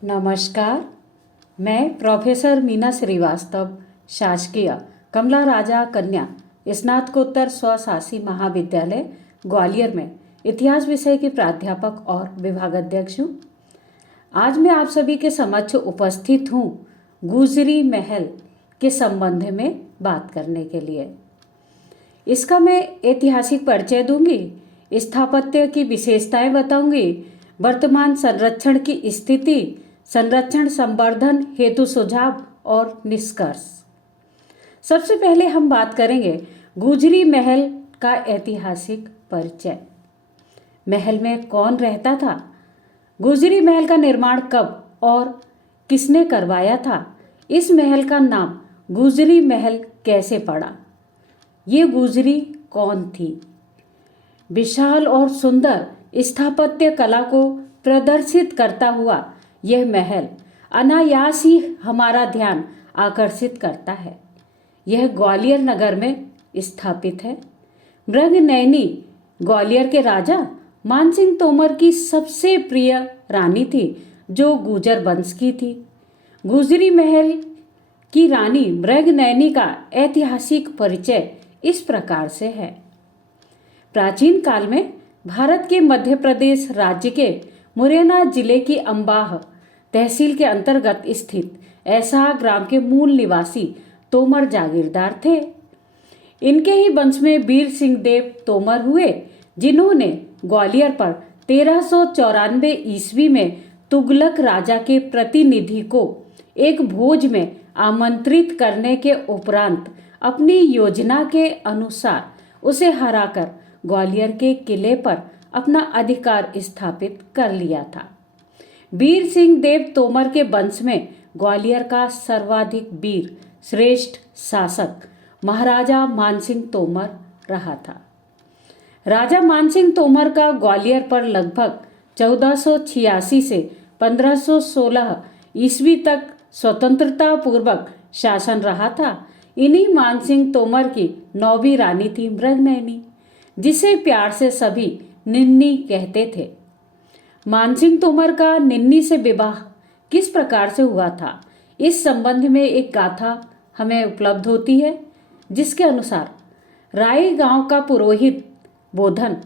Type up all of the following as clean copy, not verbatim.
नमस्कार। मैं प्रोफेसर मीना श्रीवास्तव, शासकीय कमला राजा कन्या स्नातकोत्तर स्वशासी महाविद्यालय ग्वालियर में इतिहास विषय की प्राध्यापक और विभागाध्यक्ष हूँ। आज मैं आप सभी के समक्ष उपस्थित हूँ गुजरी महल के संबंध में बात करने के लिए। इसका मैं ऐतिहासिक परिचय दूंगी, स्थापत्य की विशेषताएं बताऊंगी, वर्तमान संरक्षण की स्थिति, संरक्षण संवर्धन हेतु सुझाव और निष्कर्ष। सबसे पहले हम बात करेंगे गुजरी महल का ऐतिहासिक परिचय। महल में कौन रहता था? गुजरी महल का निर्माण कब और किसने करवाया था? इस महल का नाम गुजरी महल कैसे पड़ा? ये गुजरी कौन थी? विशाल और सुंदर स्थापत्य कला को प्रदर्शित करता हुआ यह महल अनायास ही हमारा ध्यान आकर्षित करता है। यह ग्वालियर नगर में स्थापित है। मृगनयनी ग्वालियर के राजा मानसिंह तोमर की सबसे प्रिय रानी थी, जो गुर्जर वंश की थी। गुजरी महल की रानी मृगनयनी का ऐतिहासिक परिचय इस प्रकार से है। प्राचीन काल में भारत के मध्य प्रदेश राज्य के मुरैना जिले की अंबाह तहसील के अंतर्गत स्थित ऐसा ग्राम के मूल निवासी तोमर जागीरदार थे। इनके ही वंश में वीर सिंह देव तोमर हुए, जिन्होंने ग्वालियर पर 1394 ईस्वी में तुगलक राजा के प्रतिनिधि को एक भोज में आमंत्रित करने के उपरांत अपनी योजना के अनुसार उसे हराकर ग्वालियर के किले पर अपना अधिकार स्थापित कर लिया था। वीर सिंह देव तोमर के वंश में ग्वालियर का सर्वाधिक वीर श्रेष्ठ शासक महाराजा मानसिंह तोमर रहा था। राजा मानसिंह तोमर का ग्वालियर पर लगभग 1486 से 1516 ईस्वी तक स्वतंत्रता पूर्वक शासन रहा था। इन्हीं मानसिंह तोमर की 9वीं रानी थी मृगनयनी, जिसे प्यार से सभी निन्नी कहते थे। मानसिंह तोमर का निन्नी से विवाह किस प्रकार से हुआ था, इस संबंध में एक गाथा हमें उपलब्ध होती है, जिसके अनुसार राई गांव का पुरोहित बोधन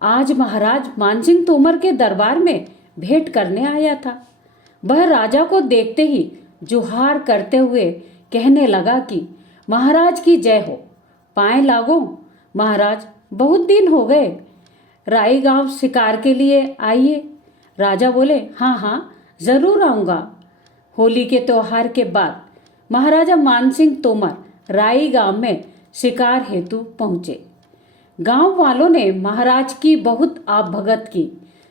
आज महाराज मानसिंह तोमर के दरबार में भेंट करने आया था। वह राजा को देखते ही जुहार करते हुए कहने लगा कि महाराज की जय हो, पाएं लागो महाराज, बहुत दिन हो गए, राई गांव शिकार के लिए आइए। राजा बोले, हाँ हाँ जरूर आऊँगा। होली के त्योहार के बाद महाराजा मानसिंह तोमर राई गांव में शिकार हेतु पहुँचे। गांव वालों ने महाराज की बहुत आवभगत की।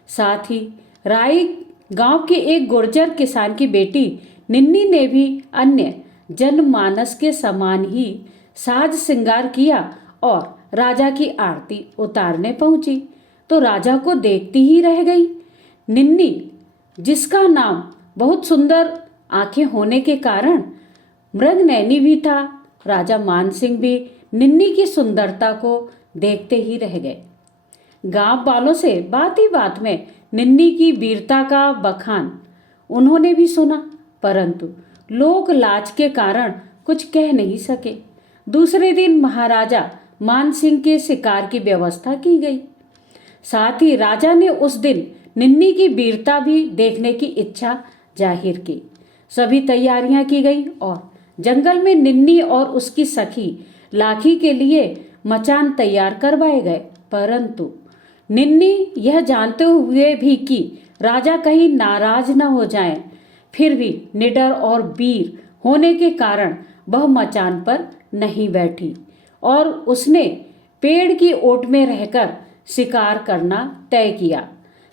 साथ ही राई गांव के एक गुर्जर किसान की बेटी निन्नी ने भी अन्य जनमानस के समान ही साज श्रृंगार किया और राजा की आरती उतारने पहुंची, तो राजा को देखती ही रह गई। निन्नी, जिसका नाम बहुत सुंदर आंखें होने के कारण मृगनयनी भी था, राजा मानसिंह भी निन्नी की सुंदरता को देखते ही रह गए। गांव वालों से बात ही बात में निन्नी की वीरता का बखान उन्होंने भी सुना, परंतु लोक लाज के कारण कुछ कह नहीं सके। दूसरे दिन महाराजा मानसिंह के शिकार की व्यवस्था की गई। साथ ही राजा ने उस दिन निन्नी की वीरता भी देखने की इच्छा जाहिर की। सभी तैयारियां की गई और जंगल में निन्नी और उसकी सखी लाखी के लिए मचान तैयार करवाए गए, परंतु निन्नी यह जानते हुए भी कि राजा कहीं नाराज न हो जाएं, फिर भी निडर और वीर होने के कारण वह मचान पर नहीं बैठी और उसने पेड़ की ओट में रहकर शिकार करना तय किया।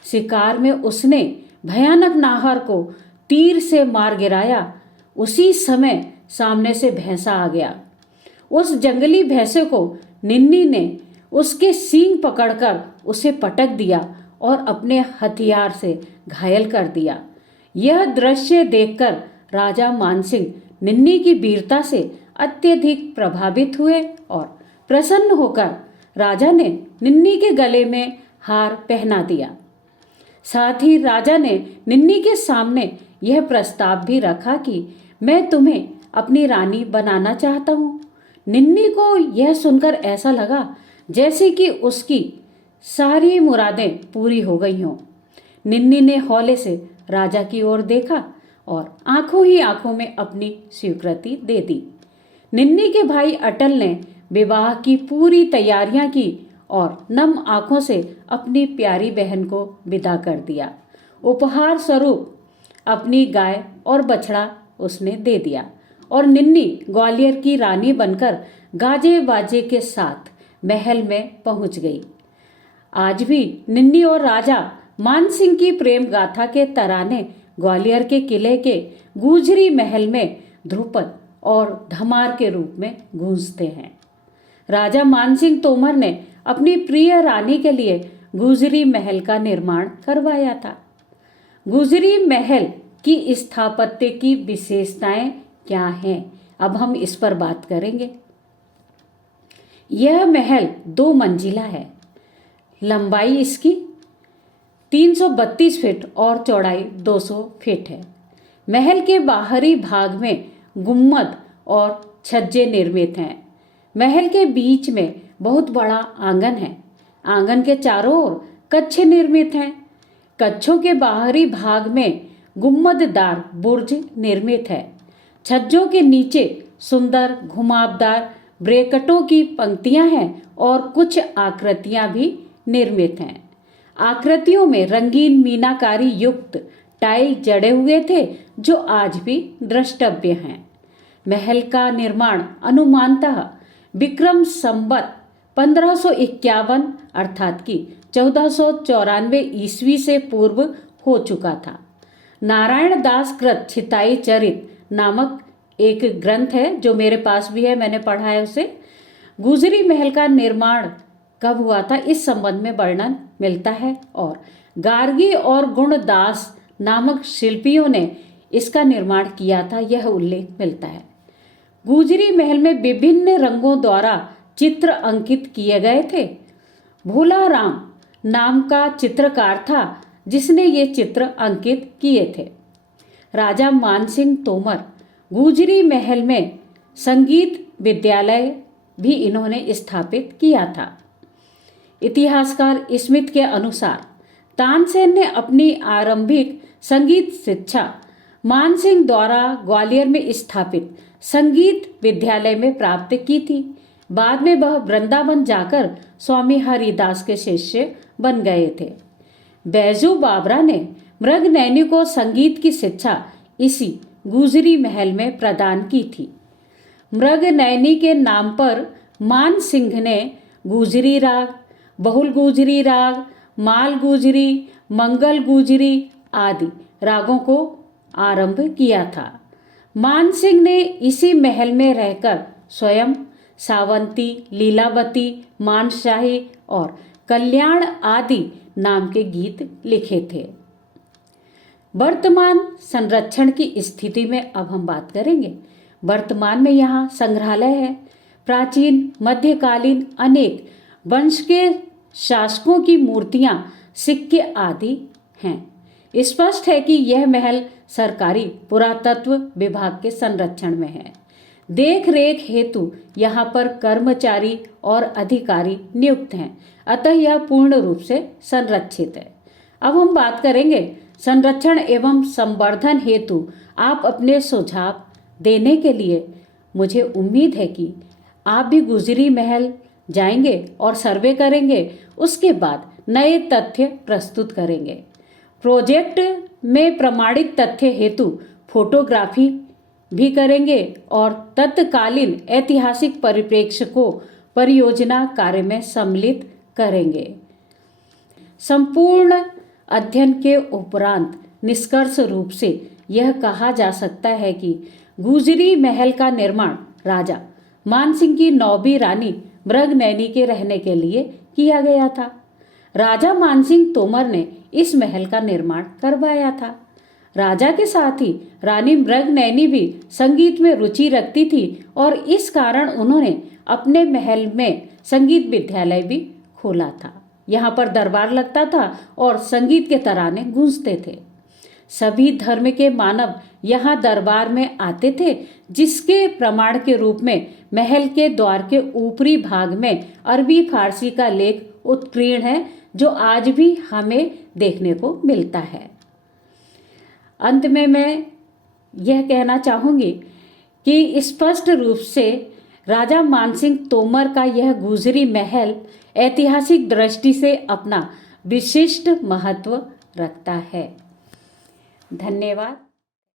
शिकार में उसने भयानक नाहर को तीर से मार गिराया। उसी समय सामने से भैंसा आ गया। उस जंगली भैंसे को निन्नी ने उसके सींग पकड़कर उसे पटक दिया और अपने हथियार से घायल कर दिया। यह दृश्य देखकर राजा मानसिंह निन्नी की वीरता से अत्यधिक प्रभावित हुए और प्रसन्न होकर राजा ने निन्नी के गले में हार पहना दिया। साथ ही राजा ने निन्नी के सामने यह प्रस्ताव भी रखा कि मैं तुम्हें अपनी रानी बनाना चाहता हूँ। निन्नी को यह सुनकर ऐसा लगा जैसे कि उसकी सारी मुरादें पूरी हो गई हों। निन्नी ने हौले से राजा की ओर देखा और आंखों ही आंखों में अपनी स्वीकृति दे दी। निन्नी के भाई अटल ने विवाह की पूरी तैयारियां की और नम आंखों से अपनी प्यारी बहन को विदा कर दिया। उपहार स्वरूप अपनी गाय और बछड़ा उसने दे दिया और निन्नी ग्वालियर की रानी बनकर गाजे बाजे के साथ महल में पहुंच गई। आज भी निन्नी और राजा मान सिंह की प्रेम गाथा के तराने ग्वालियर के किले के गुजरी महल में ध्रुपद और धमार के रूप में गूंजते हैं। राजा मान सिंह तोमर ने अपनी प्रिय रानी के लिए गुजरी महल का निर्माण करवाया था। गुजरी महल की स्थापत्य की विशेषताएं क्या हैं, अब हम इस पर बात करेंगे। यह महल 2 मंजिला है। लंबाई इसकी 332 फीट और चौड़ाई 200 फीट है। महल के बाहरी भाग में गुम्मद और छज्जे निर्मित हैं। महल के बीच में बहुत बड़ा आंगन है। आंगन के चारों ओर कक्ष निर्मित हैं। कक्षों के बाहरी भाग में गुम्मददार बुर्ज निर्मित है। छज्जों के नीचे सुंदर घुमावदार ब्रैकेटों की पंक्तियां हैं और कुछ आकृतियां भी निर्मित हैं। आकृतियों में रंगीन मीनाकारी युक्त टाइल जड़े हुए थे जो आज भी द्रष्टव्य हैं। महल का निर्माण अनुमानतः विक्रम संवत 1551 अर्थात कि 1494 ईस्वी से पूर्व हो चुका था। नारायण दास कृत छिताई चरित नामक एक ग्रंथ है जो मेरे पास भी है, मैंने पढ़ा है उसे। गुजरी महल का निर्माण कब हुआ था इस संबंध में वर्णन मिलता है और गार्गी और गुणदास नामक शिल्पियों ने इसका निर्माण किया था, यह उल्लेख मिलता है। गुजरी महल में विभिन्न रंगों द्वारा चित्र अंकित किए गए थे। भोला राम नाम का चित्रकार था जिसने ये चित्र अंकित किए थे। राजा मानसिंह तोमर गुजरी महल में संगीत विद्यालय भी इन्होंने स्थापित किया था। इतिहासकार स्मिथ के अनुसार तानसेन ने अपनी आरंभिक संगीत शिक्षा मानसिंह द्वारा ग्वालियर में स्थापित संगीत विद्यालय में प्राप्त की थी। बाद में वह वृंदावन जाकर स्वामी हरिदास के शिष्य बन गए थे। बैजू बाबरा ने मृगनयनी को संगीत की शिक्षा इसी गुजरी महल में प्रदान की थी। मृगनयनी के नाम पर मान सिंह ने गुजरी राग, बहुल गुजरी राग, माल गुजरी, मंगल गुजरी आदि रागों को आरंभ किया था। मान सिंह ने इसी महल में रहकर स्वयं सावंती, लीलावती, मानशाही और कल्याण आदि नाम के गीत लिखे थे। वर्तमान संरक्षण की स्थिति में अब हम बात करेंगे। वर्तमान में यहाँ संग्रहालय है। प्राचीन मध्यकालीन अनेक वंश के शासकों की मूर्तियां, सिक्के आदि हैं। स्पष्ट है कि यह महल सरकारी पुरातत्व विभाग के संरक्षण में है। देख रेख हेतु यहाँ पर कर्मचारी और अधिकारी नियुक्त हैं, अतः यह पूर्ण रूप से संरक्षित है। अब हम बात करेंगे संरक्षण एवं संवर्धन हेतु आप अपने सुझाव देने के लिए। मुझे उम्मीद है कि आप भी गुजरी महल जाएंगे और सर्वे करेंगे, उसके बाद नए तथ्य प्रस्तुत करेंगे। प्रोजेक्ट में प्रमाणित तथ्य हेतु फोटोग्राफी भी करेंगे और तत्कालीन ऐतिहासिक परिप्रेक्ष्य को परियोजना कार्य में सम्मिलित करेंगे। संपूर्ण अध्ययन के उपरांत निष्कर्ष रूप से यह कहा जा सकता है कि गुजरी महल का निर्माण राजा मानसिंह की 9वीं रानी मृगनयनी के रहने के लिए किया गया था। राजा मानसिंह तोमर ने इस महल का निर्माण करवाया था। राजा के साथ ही रानी मृगनयनी भी संगीत में रुचि रखती थी और इस कारण उन्होंने अपने महल में संगीत विद्यालय भी खोला था। यहाँ पर दरबार लगता था और संगीत के तराने गूंजते थे। सभी धर्म के मानव यहाँ दरबार में आते थे, जिसके प्रमाण के रूप में महल के द्वार के ऊपरी भाग में अरबी फारसी का लेख उत्कीर्ण है, जो आज भी हमें देखने को मिलता है। अंत में मैं यह कहना चाहूँगी कि स्पष्ट रूप से राजा मानसिंह तोमर का यह गुजरी महल ऐतिहासिक दृष्टि से अपना विशिष्ट महत्व रखता है। धन्यवाद।